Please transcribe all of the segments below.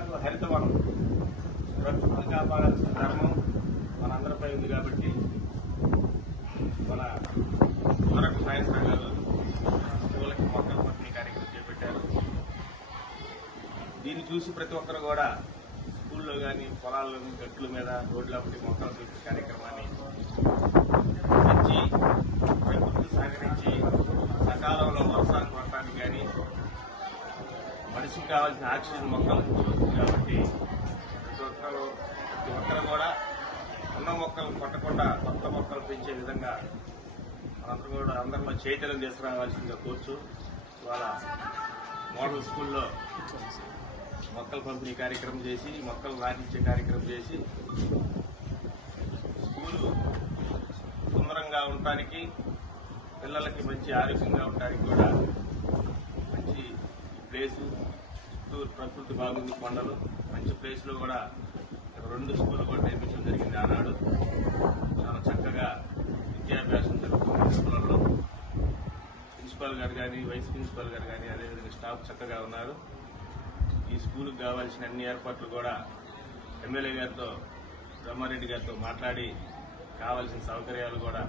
పాటు హరితవనం ప్రకృతిని కాపాడాల్సిన ధర్మం మనందరిపై ఉంది కాబట్టి మన వరకు సైన్స్ రంగాలు స్కూళ్ళకి మొక్కల పంపిణీ కార్యక్రమం చేపట్టారు. దీన్ని చూసి ప్రతి ఒక్కరు కూడా స్కూల్లో కానీ పొలాల్లో గట్ల మీద రోడ్లపటి మొక్కలు పెంచే కార్యక్రమాన్ని పెంచి ప్రకృతిని సహకరించి సకాలంలో వర్షాలు పడటానికి కానీ మనిషికి కావాల్సిన ఆక్సిజన్ మొక్కలు వస్తుంది కాబట్టి ప్రతి ఒక్కరు కూడా ఉన్న మొక్కలు కొట్టకుండా కొత్త మొక్కలు పెంచే విధంగా మనందరూ కూడా అందరిలో చైతన్యం తీసుకురావాల్సిందిగా కోరుచు ఇవాళ మోడల్ స్కూల్లో మొక్కల పంపిణీ కార్యక్రమం చేసి మొక్కలు నాటించే కార్యక్రమం చేసి స్కూలు సుందరంగా ఉండటానికి పిల్లలకి మంచి ఆరోగ్యంగా ఉండటానికి కూడా మంచి ప్లేసు చుట్టూ ప్రకృతి బాగుంది, కొండలు మంచి ప్లేస్లో కూడా 2 స్కూళ్ళు కూడా నిర్మించడం జరిగింది. ఆనాడు చాలా చక్కగా విద్యాభ్యాసం జరుగుతుంది స్కూళ్ళలో. ప్రిన్సిపాల్ గారు కానీ వైస్ ప్రిన్సిపాల్ గారు కానీ అదేవిధంగా స్టాఫ్ చక్కగా ఉన్నారు. ఈ స్కూలుకు కావాల్సిన అన్ని ఏర్పాట్లు కూడా ఎమ్మెల్యే గారితో బ్రహ్మారెడ్డి గారితో మాట్లాడి కావాల్సిన సౌకర్యాలు కూడా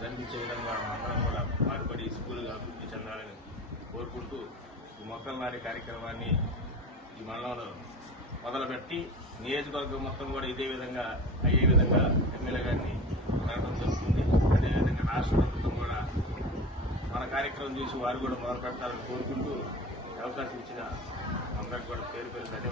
జరిపించే విధంగా అందరం కూడా పాటుపడి స్కూల్ అభివృద్ధి చెందాలని కోరుకుంటూ ఈ మొక్కలు నాటే కార్యక్రమాన్ని ఈ మండలంలో మొదలుపెట్టి నియోజకవర్గం మొత్తం కూడా ఇదే విధంగా అయ్యే విధంగా ఎమ్మెల్యే గారిని అడగడం జరుగుతుంది. అదేవిధంగా రాష్ట్ర ప్రభుత్వం కూడా మన కార్యక్రమం చూసి వారు కూడా మొదలు పెడతారని కోరుకుంటూ అవకాశం ఇచ్చిన అందరికి కూడా పేరు పేరు ధన్యవాదాలు.